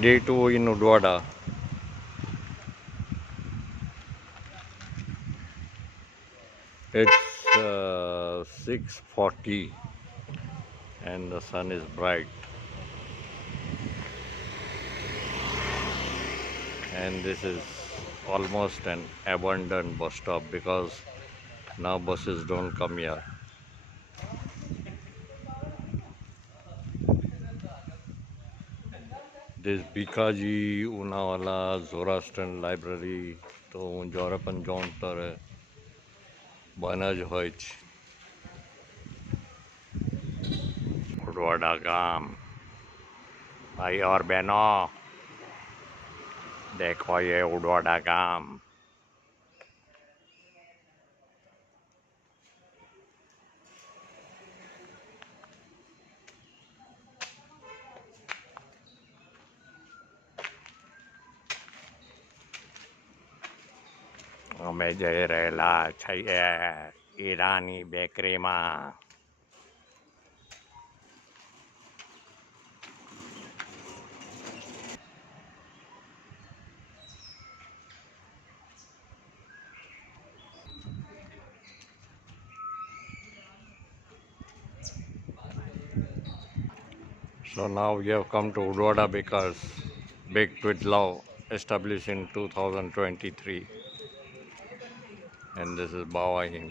Day 2 in Udwada. It's 6:40 and the sun is bright. And this is almost an abandoned bus stop because now buses don't come here. This Bikaji, Unawala, Zoroastrian Library, તો હું જ્યારે પણ જાઉં ત્યારે બને જ હોય છે. ઉડવાડા ગામ ભાઈ और बहनों देखो ये उडवाडा गाम. અમે જઈ રહેલા છીએ Irani બેકરીમાં. So now we have come to Udwada Bakers, baked with love, established in 2023. And this is Bawahim.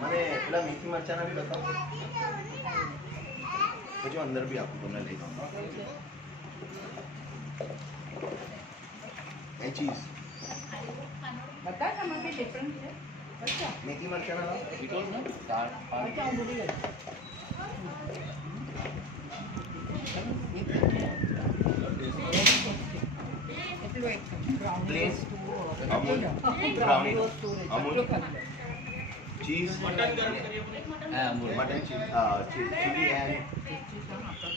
મને પેલા મીઠી મરચાના બી બતાવો પછી અંદર બી આપું તમને લઈ એ ચીઝ બતા તમારે બી ડિફરન્સ છે બચ્ચા મીઠી મરચાના લાવો Because no, that બચ્ચા હું બોલી ગઈ એટલું એક plane brownie brownie Amul cheese mutton mutton chili chili and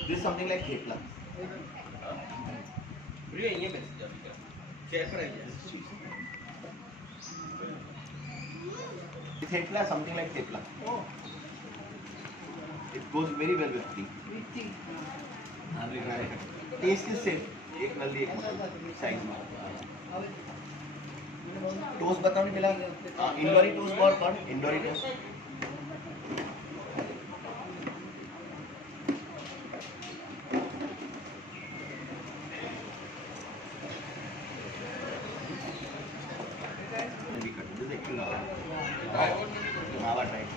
this something like thepla thepla something like thepla it goes very well with tea taste is same एक नल्ली एक साइज में टोस्ट बताओ नहीं मिला इंडोरी टोस्ट और कौन इंडोरी टोस्ट मावा type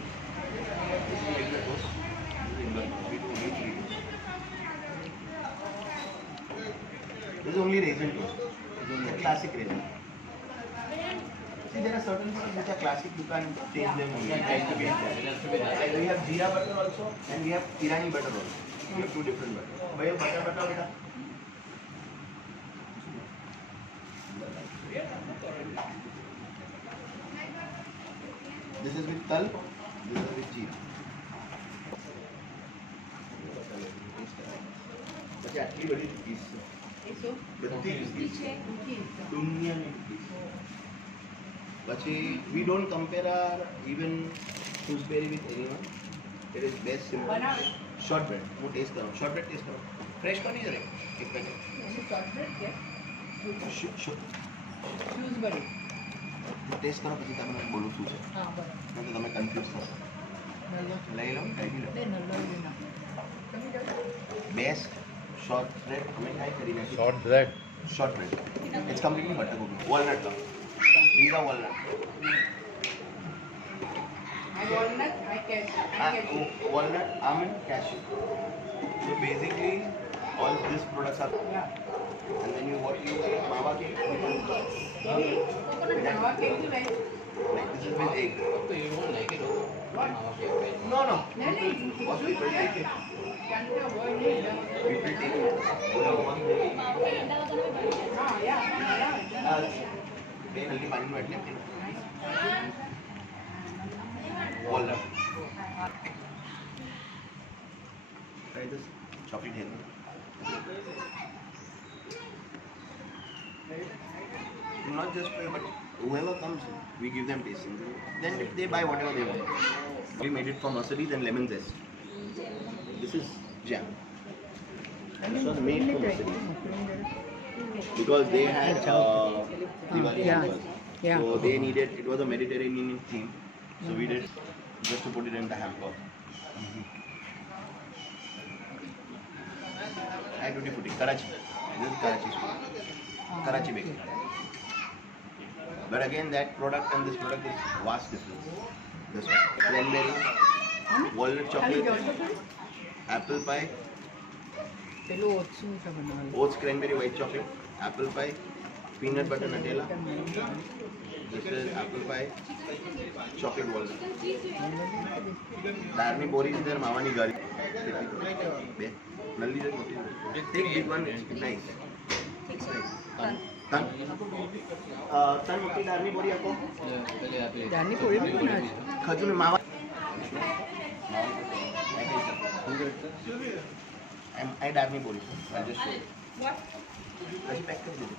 This is only raisin toast. This is a classic raisin. See, there are certain things which are classic. You can't change them. It has to be like we have jeera butter also, and we have Irani butter also. We have two different butter. Bhaiya butter bata beta. This is with tal. This is with jeera. પછી આટલી બધી piece બધી piece દુનિયાની piece પછી we don't compare our even gooseberry with anyone. It is best simple. Short bread. હું test કરું. Short bread test કરો. Fresh તો નહીં જરે એક પેકેટ. ચોકલેટ કે ચૂઝબરી ટેસ્ટ કરો પછી તમને બોલું શું છે. હા બરાબર નહીં તો તમે કન્ફ્યુઝ થશો. લઈ લો કઈ બી લો. બે નલ્લો લીના તમે જાઓ બેસ્ટ short bread અમે ટ્રાય કરી નાખી. Short bread. Short bread. It's completely butter cookie. Walnut law. These are walnut. I walnut, I cashew. Walnut, almond, cashew. So basically, all these products are. Yeah. And then what you say, mawa cake. Coconut lava cake is right. Like this is with egg. so you won't like it. What? No, no. No, no. What people take it. Can you avoid it? People take it. Ah, yeah. બે હલ્દી પાણીનું એટલે walnut. Try this chocolate here. Not just pay, but whoever comes, we give them tasting. Then they buy whatever they want. We made it from Mercedes and lemon zest. This is jam. This was made from Mercedes. Because they had Diwali hampers. So they needed, it was a Mediterranean theme. So we did just to put it in the hamper. I tutti frutti, Karachi. This is Karachi sweet. Karachi bakery. But again, that product and this product is vast difference. This one, cranberry, walnut chocolate, apple pie, oats cranberry white chocolate, apple pie, peanut butter Nutella. This is apple pie, chocolate walnut. Darni bori is there, mawani gari. Nalli is take big one, it's nice. Tan mutti darni bori aako. दानी पोळी भी बना है खजूर में मावा. I darni bori. I'll just show you. Kachi pack कर दीजिए.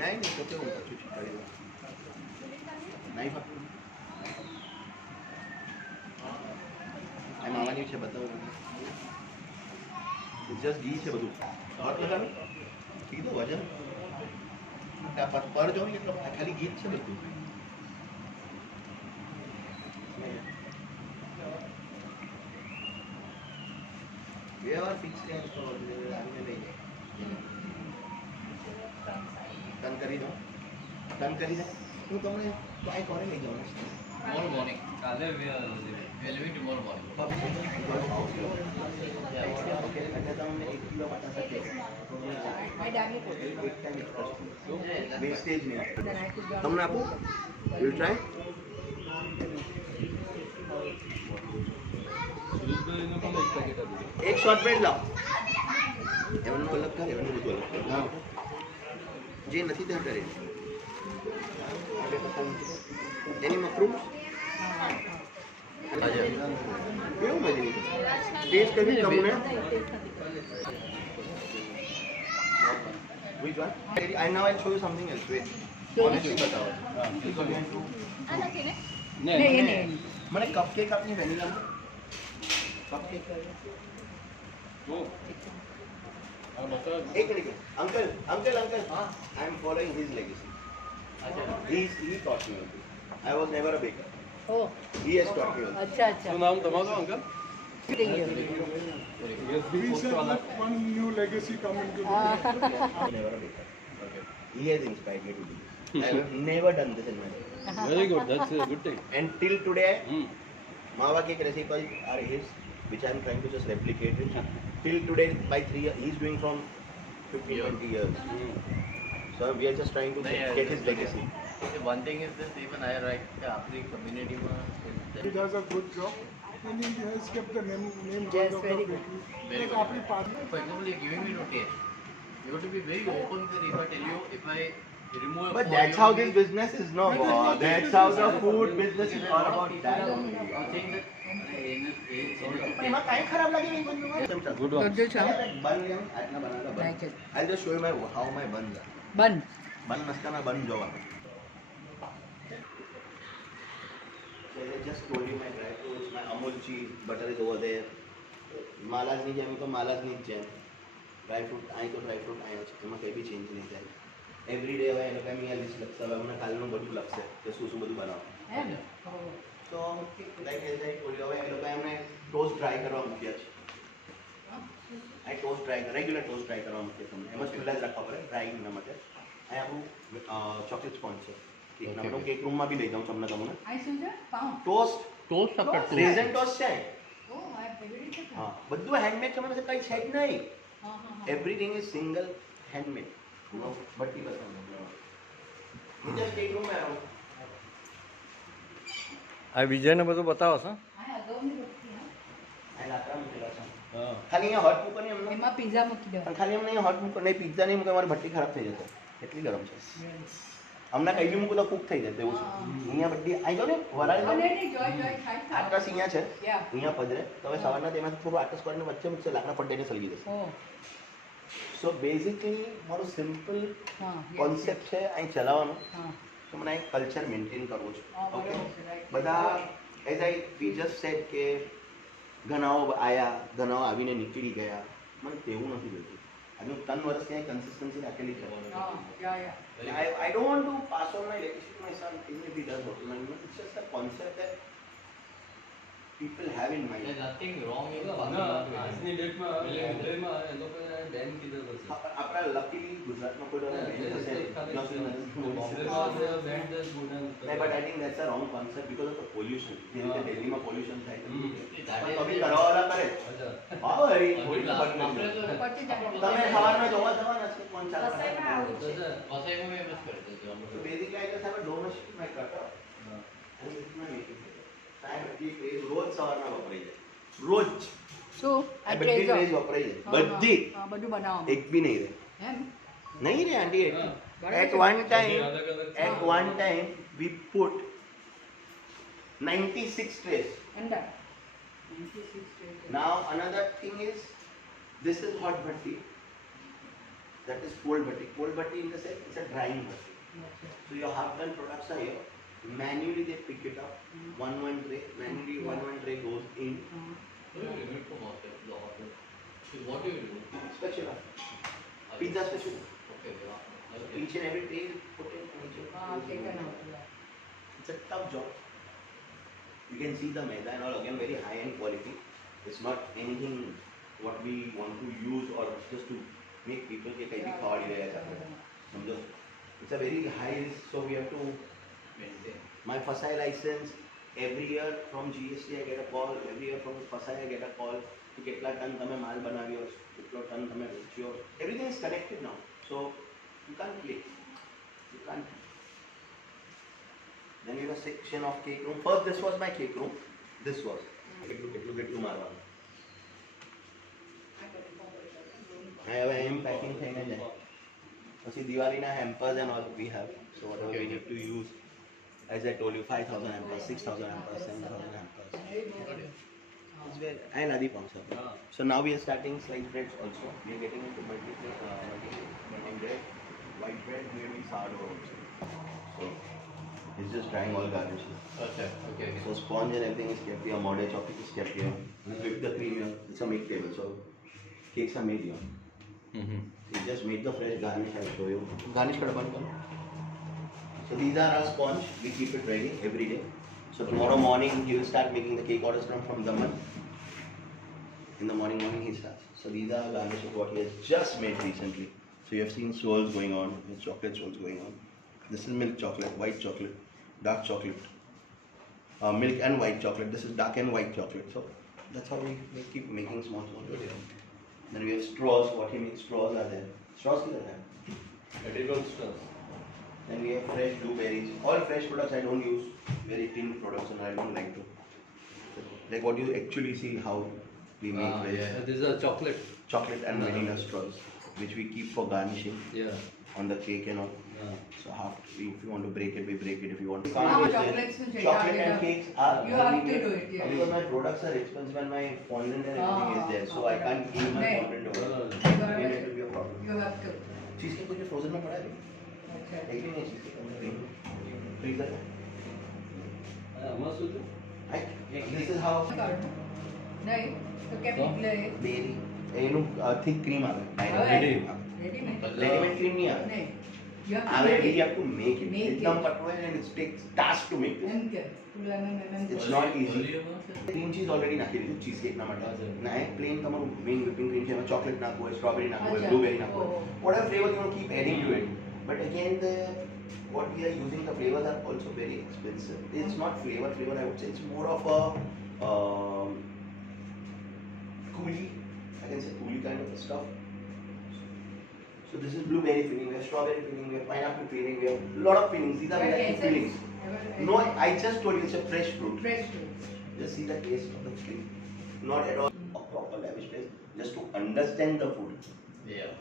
नहीं सोते हो कुछ करेगा. नहीं बाप. मावा नहीं છે बताओ. It's just घी છે બધું. और लगानो. કીધું વજન. આ પર જો એટલે ખાલી ઘી છે બધું. બે વાર ફિક્સ રેન્જ તો આવીને લઈ જાય. ટન કરી દો. ટન કરી દે. હું તમને ટ્રાય કરી લઈ જાઉં. Tomorrow morning. Kalle, we are leaving tomorrow morning. Okay એટલે તમને 1 કિલો બટાકા છે. मैं दानी पोळी એક ટાઈમ વેસ્ટેજ નહીં. તમને આપું? You try? એક શોર્ટ બ્રેડ લાવ. એવાનું અલગ કર, એવાનું બધું અલગ કર. જે નથી તે કરે. એની મશરૂમ કેવું મજા ટેસ્ટ કરી તમને which one? I now I'll show you something else. Wait. Honestly बताओ. नहीं नहीं मैंने कपकेक अपनी वेनिला में कपकेक एक minute uncle uncle uncle I am following his legacy he taught me all this. I was never a baker. Oh He has taught me all this. अच्छा अच्छा नाम તમારું uncle We said that one new legacy come into the Never a baker. He has inspired me to do this. I have never done this in my life. Very good that's a good thing And till today, Mawa cake recipes are his, which I am trying to just replicate it. Till today, by 3 years, he is doing from 15-20 years. So we are just trying to get his legacy. One thing is this, even I write अपनी community में He does a good job and he has kept the name Yes, of very the good. bakery. Very Because good. आपकी partner For example, like giving me no taste. You have to be very open that if I tell you, if I remove a But pork, that's you how will this be- business is, no? That's how the food business is all about that. I'm saying that એમાં કાંઈ ખરાબ લાગે નહીં બનવું. Good one Gajju छाव બન લેવું, આજના બનાવેલા બન. Like it. I'll just show you how my buns are. बन બન નસ્તાના બન જોવા. So I just told you my dry fruits, my Amul cheese, butter is over there. માલાજની જેમ તો માલાજની જ જેમ. ડ્રાય ફ્રૂટ અહીં તો ડ્રાય ફ્રૂટ અહીંયા છે, એમાં કંઈ બી ચેન્જ નહીં થાય. એવરી ડે હવે એ લોકો અહીંયા લિસ્ટ લખશે, હવે મને કાલનું બધું લખશે કે શું શું બધું બનાવો. તો like as I told you, હવે એ લોકોએ એમને ટોસ્ટ ડ્રાય કરવા મૂક્યા છે. આ toast dry regular toast dry કરવા મૂક્યા તમને, એમ જ ખુલ્લા જ રાખવા પડે ડ્રાઈંગના માટે. અહીં આપણું ચોકલેટ સ્પોન્જ છે કેકના માટે. હું કેક રૂમમાં બી લઈ જાઉં છું તમને. आई सुन पाऊं toast toast separate toast. Resin toast છે. ओ आई फेवरेट है હા, બધું હેન્ડમેડ છે, મને કંઈ છે જ નહીં. हां हां એવરીથિંગ ઇઝ સિંગલ હેન્ડમેડ. નો બટ્ટી પસંદ હું જસ્ટ કેક રૂમમાં આવું. આ વિજયને બધું બતાવો છો आई अगो में रखती हूं આ લાકડા મૂકેલા છે. હા. ખાલી અહીંયા હોટ મૂકો નહીં અમને એમાં પિઝા મૂકી દો. પણ ખાલી અમને અહીંયા હોટ મૂકો નહીં પિઝા નહીં મૂકે અમારી ભઠ્ઠી ખરાબ થઈ જશે એટલી ગરમ છે અમને કઈ બી મૂકું તો કૂક થઈ જાય એવું છે અહીંયા બધી અહીં જાઓ ને વરાળી અને જાઓ. નહીં, જોઈ જોઈ ખાઈ ખાઓ. આટસ અહીંયા છે Yeah. અહીંયા પધરે તો હવે સવારના તેમાંથી થોડું આટસ કરીને વચ્ચે મૂકશે લાકડા ફટાઈને સળગી જશે Oh, સો બેઝિકલી મારું સિમ્પલ હા, yes, કોન્સેપ્ટ છે અહીં ચલાવવાનો હા. તો મને અહીં કલ્ચર મેન્ટેન કરવું છે હા, ઓકે બરાબર છે, right. બધા as I've just said કે ઘણાઓ આવ્યા ઘણાઓ આવીને નીકળી ગયા મને તેવું નથી જોઈતું આજે હું 3 વર્ષ ત્યાં કન્સિસ્ટન્સી રાખેલી છે હા, yeah, yeah. I don't want to pass on my legacy to my son even if he does what it's just a concept that people have in mind. There's nothing wrong in આજની ડેટમાં મુંબઈમાં એ લોકોને બેન કીધેલો છે. આપણા luckily ગુજરાતમાં કોઈ ડર નહીં હશે બોમ્બેમાં બેન જ ગુનાહ નહીં but I think that's a wrong concept because of the pollution જે રીતે દિલ્હીમાં pollution થાય છે That પણ is- તો બી કરવાવાળા કરે અચ્છા. હા હરી આપણે તો પછી જાય. તમે સવારમાં જોવા જવાના છે કોણ ચાલે વસઈમાં આવું છે. વસઈમાં એમ જ કરે છે જો અમે So basically I just have a donut my cutter હા. and it's my making time રોજ સવારના વપરાઈ જાય રોજ શું? આ આ બધી ટ્રેઝર. વેજ વપરાઈ હા, જાય બધી હા, બધું બનાવવામાં. એક બી નહીં રહે એમ? નહીં રે આંટી હા. at one time અલગ અલગ છે. at one time we put 96 trays અંદર. 96 treasure. now another thing is this is hot bhatti that is cold bhatti in the sense it's a drying bhatti so your half done products are here manually they pick it up one tray manually one tray goes in What do you remove from outside the order? So what do you do? spatula pizza spatula Okay, yeah. Okay. each and every tray is put in and each હા, and taken every out, yeah. it's a tough job you can see the maida and all again very high end quality it's not anything what we want to use or just to make people કે કઈ બી ખવાડી રહ્યા છે આપણે સમજો it's a very high risk so we have to Maintain. my FSI license every year from GST I get a call every year from FSI I get a call કે કેટલા ton તમે માલ બનાવ્યો કેટલો ટન તમે વેચ્યો everything is connected now so you can't play you can't then we have a section of cake room first this was my cake room this was કેટલું મારવાનું હવે એમ પેકિંગ થઈને જાય પછી દિવાળીના hampers and all we have so whatever we need to use as I told you 5,000 hampers 6,000 hampers 7,000 hampers it's very and adi also હા. so now we are starting sliced breads also we are getting into multi bread white bread maybe sourdough also so it's just trying all garnishes Okay, okay. so sponge and everything is kept here model chocolate is kept here we whip the cream here it's a make table so cakes are made here we just made the fresh garnish I'll show you garnish kada ban karo so these are our sponge we keep it ready every day so tomorrow morning he will start making the cake orders from Daman in the morning he starts so these are garnishes what he has just made recently so you have seen swirls going on the chocolate swirls going on this is milk chocolate white chocolate dark chocolate milk and white chocolate this is dark and white chocolate so that's how we keep making small then we have straws what he makes straws are there straws kidhar hai Edible stuff. then we have fresh blueberries all fresh products I don't use very tinned products and I don't like to like what you actually see how we make fresh yeah. This is a chocolate. chocolate and vanilla straws which we keep for garnishing Yeah. on the cake and all Yeah. so if you want to break it we break it if you want to Ah, garnish it. chocolates too, chocolate yeah, and yeah. cakes are You have only to do here. it, yeah. Because my products are expensive and my fondant and everything is there so I can't give my Right. fondant over No, You then have it will be a problem You have to. cheesecake मुझे frozen में पड़ा है Okay. एक भी नहीं cheesecake freezer में આમાં શું છે? this is how નહીં તો કેમ નીકળે એ? dairy એનું thick cream આવે હવે? ready-made cream नहीं આવે નહીં. You have to આવે make we it. have to make it Make एकदम it. पतला है and it takes task to make this એમ કે તું lemon it's બોલ. not easy Volume of it? Cream cheese already નાખી દીધું ચીઝ કેકના માટે અચ્છા. ના એક પ્લેન તમારું મેઇન whipping cream છે એમાં ચોકલેટ નાખવું હોય સ્ટ્રોબેરી નાખવું હોય અચ્છા. બ્લુબેરી નાખવું હોય ઓહો. whatever flavor you want to keep adding to it but again the what we are using the flavors are also very expensive it's not flavor I would say it's more of a coolie I can say coolie kind of a stuff so this is blueberry filling we have strawberry filling we have pineapple filling we have a lot of fillings these are But variety essence- fillings no I just told you it's a fresh fruit Fresh fruit. just see the taste of the cream. Not at all a proper lavish place. just to understand the food. Yeah.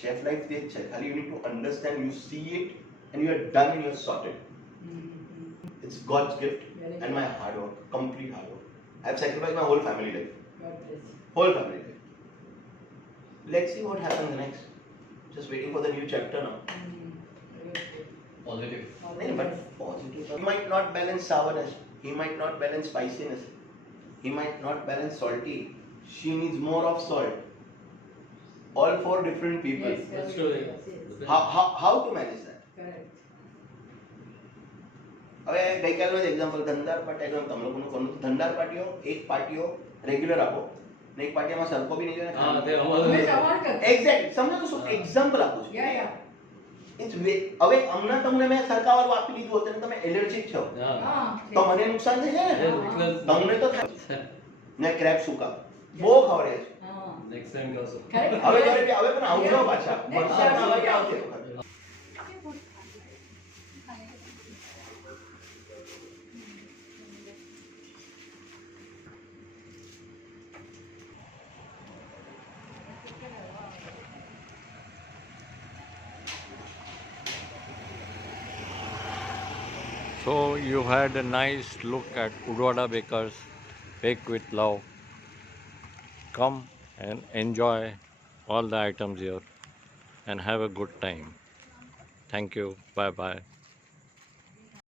Chef life તે જ છે ખાલી you need to understand, you see it and you are done and you're sorted. It's God's gift and my hard work, complete hard work. I have sacrificed my whole family life. Whole family life. Let's see what happens next. Just waiting for the new chapter now. Positive. But positive. He might not balance sourness. He might not balance spiciness. He might not balance salty. She needs more of salt. All four different people. That's true. How to manage that? હવે ગઈકાલનો જ example ધંધાર પાટી તમે લોકોનું કોનું ધંધાર પાટીઓ એક પાટીઓ regular આપો ને એક પાટીમાં સરકો બી નહીં હા તે એક્ઝેક્ટ સમજો તો શું એક્ઝામ્પલ આપું છું હવે હમણાં તમને મેં સરકાવાળું આપી દીધું હોત અને તમે એલર્જીક છો તો મને નુકસાન થશે ને તમને તો થાય ને ક્રેબ સૂકા બહુ ખવડાવે છે નેક્સ્ટ ટાઈમ કરશો હવે હવે પણ આવજો પાછા વર્ષામાં હવે આવશે So you had a nice look at Udwada Bakers Bake with Love. Come and enjoy all the items here and have a good time. Thank you. Bye bye.